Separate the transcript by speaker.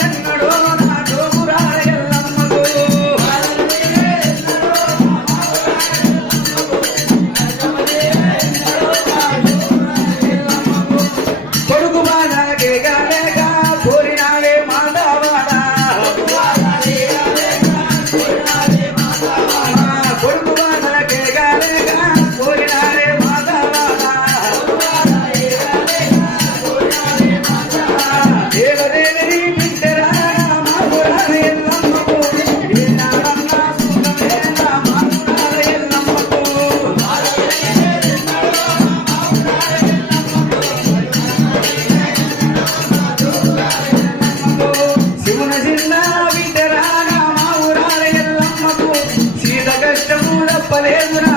Speaker 1: ನನ್ನಡೋ లేదురా